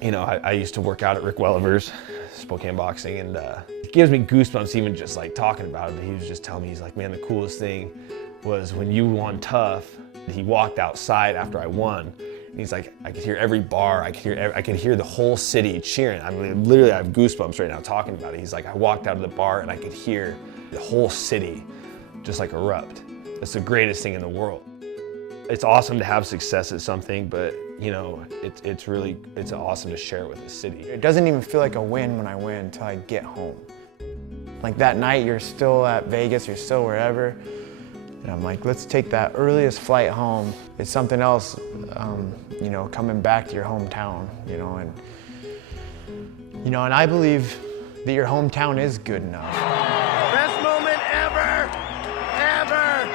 You know, I used to work out at Rick Welliver's, Spokane Boxing, and it gives me goosebumps even just like talking about it. But he was just telling me, he's like, man, the coolest thing was when you won Tough. He walked outside after I won, and he's like, I could hear every bar, I could hear the whole city cheering. I mean, literally, I have goosebumps right now talking about it. He's like, I walked out of the bar and I could hear the whole city just like erupt. It's the greatest thing in the world. It's awesome to have success at something, but you know, it's awesome to share it with the city. It doesn't even feel like a win when I win until I get home. Like that night, you're still at Vegas, you're still wherever, and I'm like, let's take that earliest flight home. It's something else, you know, coming back to your hometown, you know, and I believe that your hometown is good enough. Best moment ever! Ever!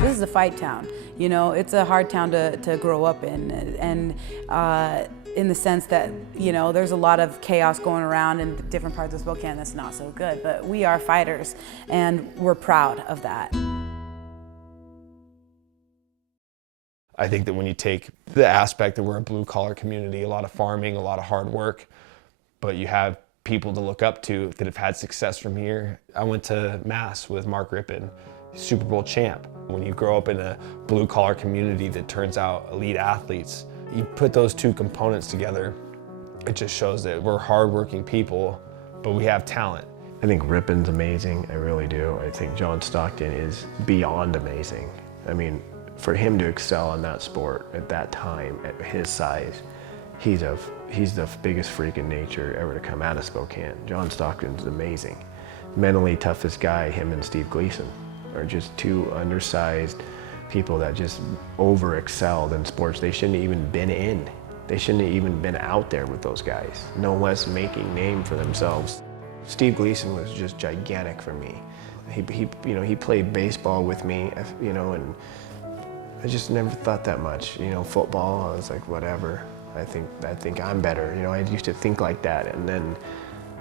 This is a fight town. You know, it's a hard town to grow up in, and in the sense that, you know, there's a lot of chaos going around in different parts of Spokane that's not so good, but we are fighters, and we're proud of that. I think that when you take the aspect that we're a blue-collar community, a lot of farming, a lot of hard work, but you have people to look up to that have had success from here. I went to Mass with Mark Rippon, Super Bowl champ. When you grow up in a blue-collar community that turns out elite athletes, you put those two components together, it just shows that we're hardworking people, but we have talent. I think Rippon's amazing, I really do. I think John Stockton is beyond amazing. I mean, for him to excel in that sport at that time, at his size, he's the biggest freak in nature ever to come out of Spokane. John Stockton's amazing. Mentally toughest guy, him and Steve Gleason are just two undersized people that just over-excelled in sports they shouldn't have even been in. They shouldn't have even been out there with those guys, no less making name for themselves. Steve Gleason was just gigantic for me. He played baseball with me, you know, and I just never thought that much. You know, football, I was like, whatever. I think I'm better. You know, I used to think like that, and then,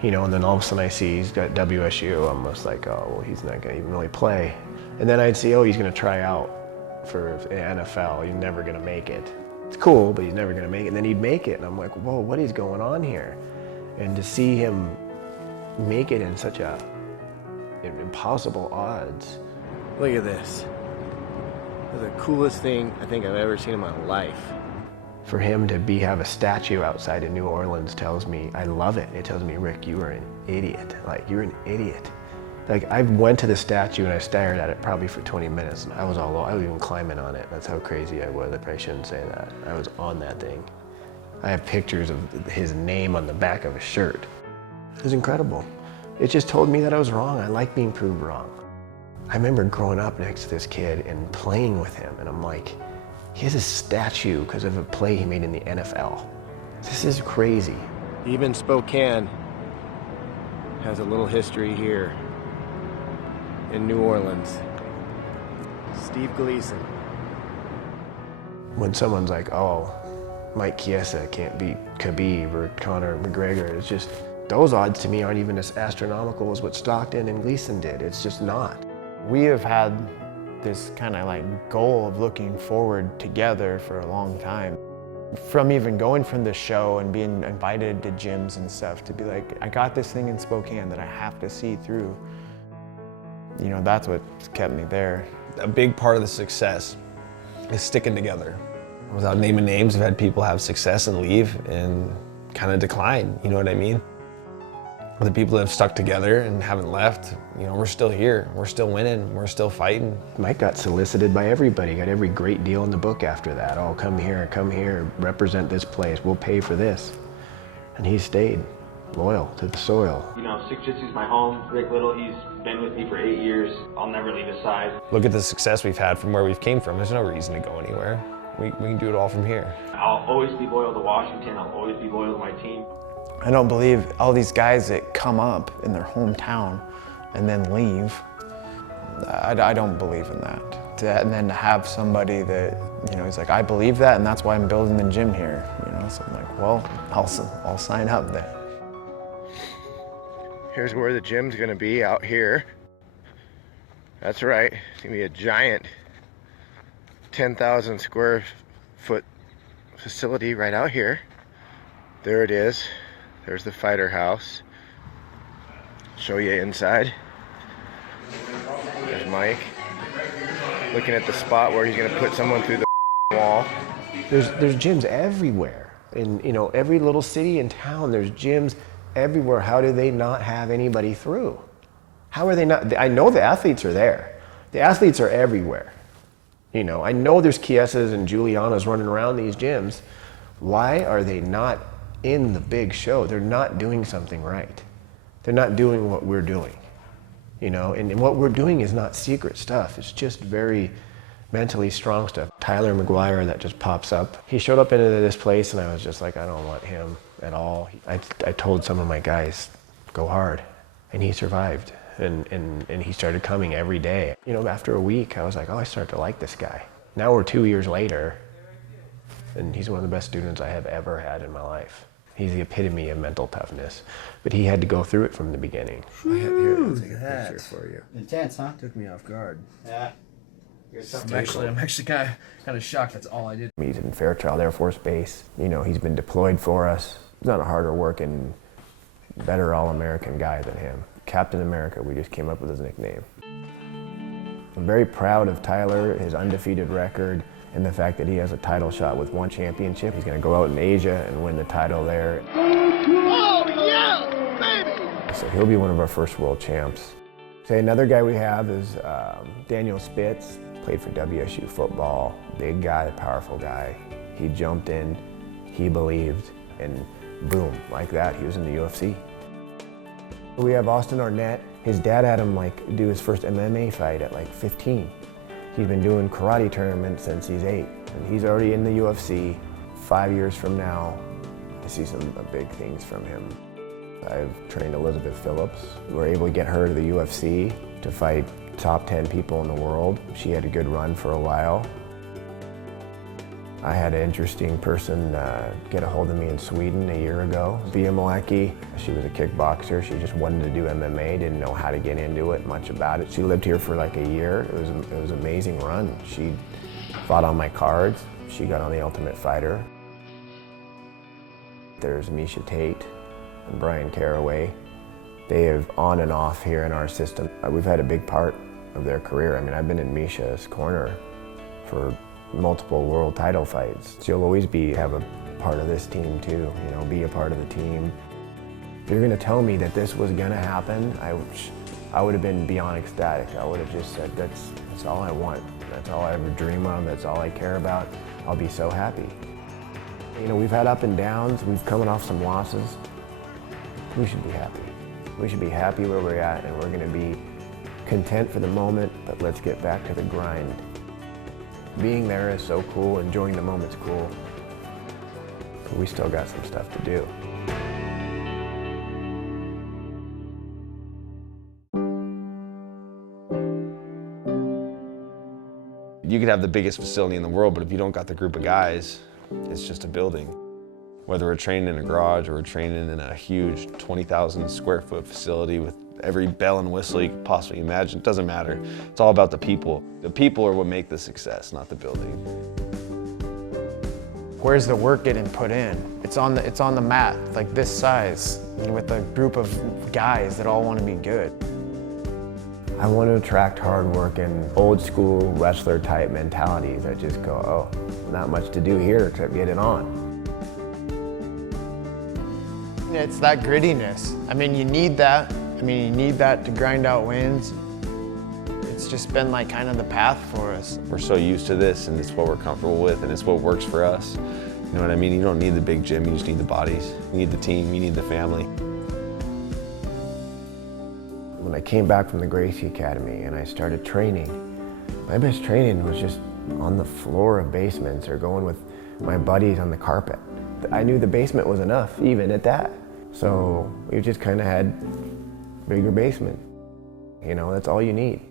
you know, and then all of a sudden I see he's got WSU. I'm just like, oh, well, he's not gonna even really play. And then I'd see, oh, he's gonna try out for NFL. He's never gonna make it. It's cool, but he's never gonna make it. And then he'd make it, and I'm like, whoa, what is going on here? And to see him make it in such impossible odds. Look at this. was the coolest thing I think I've ever seen in my life. For him to have a statue outside of New Orleans tells me, I love it. It tells me, Rick, you are an idiot. Like, you're an idiot. Like, I went to the statue and I stared at it probably for 20 minutes. I was even climbing on it. That's how crazy I was. I probably shouldn't say that. I was on that thing. I have pictures of his name on the back of a shirt. It was incredible. It just told me that I was wrong. I like being proved wrong. I remember growing up next to this kid and playing with him, and I'm like, he has a statue because of a play he made in the NFL. This is crazy. Even Spokane has a little history here in New Orleans. Steve Gleason. When someone's like, oh, Mike Chiesa can't beat Khabib or Conor McGregor, it's just, those odds to me aren't even as astronomical as what Stockton and Gleason did. It's just not. We have had this kind of like goal of looking forward together for a long time. From even going from the show and being invited to gyms and stuff to be like, I got this thing in Spokane that I have to see through. You know, that's what kept me there. A big part of the success is sticking together. Without naming names, I've had people have success and leave and kind of decline, you know what I mean? But the people that have stuck together and haven't left, you know, we're still here, we're still winning, we're still fighting. Mike got solicited by everybody, got every great deal in the book after that. Oh, come here, represent this place, we'll pay for this. And he stayed loyal to the soil. You know, Sick Jitsu's my home. Rick Little, he's been with me for 8 years. I'll never leave his side. Look at the success we've had from where we've came from. There's no reason to go anywhere. We can do it all from here. I'll always be loyal to Washington. I'll always be loyal to my team. I don't believe all these guys that come up in their hometown and then leave. I don't believe in that. And then to have somebody that, you know, he's like, I believe that, and that's why I'm building the gym here. You know, so I'm like, well, I'll sign up then. Here's where the gym's gonna be, out here. That's right, it's gonna be a giant 10,000 square foot facility right out here. There it is. There's the fighter house. Show you inside. There's Mike. Looking at the spot where he's gonna put someone through the wall. There's gyms everywhere. In, you know, every little city and town, there's gyms everywhere. How do they not have anybody through? How are they not? I know the athletes are there. The athletes are everywhere. You know, I know there's Chiesas and Julianas running around these gyms. Why are they not in the big show? They're not doing something right. They're not doing what we're doing. You know, and what we're doing is not secret stuff. It's just very mentally strong stuff. Tyler McGuire that just pops up. He showed up into this place and I was just like, I don't want him at all. I told some of my guys, go hard. And he survived. And he started coming every day. You know, after a week, I was like, oh, I start to like this guy. Now we're 2 years later, and he's one of the best students I have ever had in my life. He's the epitome of mental toughness, but he had to go through it from the beginning. Here, I'll take a picture for you. Intense, huh? Took me off guard. Yeah. I'm actually kind of shocked. That's all I did. He's in Fairchild Air Force Base. You know, he's been deployed for us. He's not a harder working, better All-American guy than him. Captain America, we just came up with his nickname. I'm very proud of Tyler, his undefeated record, and the fact that he has a title shot with one championship. He's gonna go out in Asia and win the title there. Oh, yeah, baby! So he'll be one of our first world champs. Say another guy we have is Daniel Spitz, played for WSU football, big guy, powerful guy. He jumped in, he believed, and boom, like that, he was in the UFC. We have Austin Arnett. His dad had him do his first MMA fight at 15. He's been doing karate tournaments since he's 8, and he's already in the UFC. 5 years from now, I see some big things from him. I've trained Elizabeth Phillips. We were able to get her to the UFC to fight top 10 people in the world. She had a good run for a while. I had an interesting person get a hold of me in Sweden a year ago. Bia Malaki, she was a kickboxer. She just wanted to do MMA, didn't know how to get into it, much about it. She lived here for a year. It was an amazing run. She fought on my cards. She got on The Ultimate Fighter. There's Meisha Tate and Bryan Caraway. They have on and off here in our system. We've had a big part of their career. I mean, I've been in Meisha's corner for multiple world title fights. You'll always have a part of this team too, you know, be a part of the team. If you're gonna tell me that this was gonna happen, I would have been beyond ecstatic. I would have just said, that's all I want. That's all I ever dream of, that's all I care about. I'll be so happy. You know, we've had up and downs, we've coming off some losses. We should be happy. We should be happy where we're at, and we're gonna be content for the moment, but let's get back to the grind. Being there is so cool, enjoying the moment's cool, but we still got some stuff to do. You could have the biggest facility in the world, but if you don't got the group of guys, it's just a building. Whether we're training in a garage or we're training in a huge 20,000 square foot facility with every bell and whistle you could possibly imagine, it doesn't matter. It's all about the people. The people are what make the success, not the building. Where's the work getting put in? It's on the mat, like this size, with a group of guys that all want to be good. I want to attract hard-working, old-school wrestler-type mentalities that just go, oh, not much to do here except get it on. It's that grittiness. I mean, you need that. I mean, you need that to grind out wins. It's just been like kind of the path for us. We're so used to this, and it's what we're comfortable with, and it's what works for us. You know what I mean? You don't need the big gym, you just need the bodies. You need the team, you need the family. When I came back from the Gracie Academy and I started training, my best training was just on the floor of basements or going with my buddies on the carpet. I knew the basement was enough, even at that. So we just kind of had bigger basement. You know, that's all you need.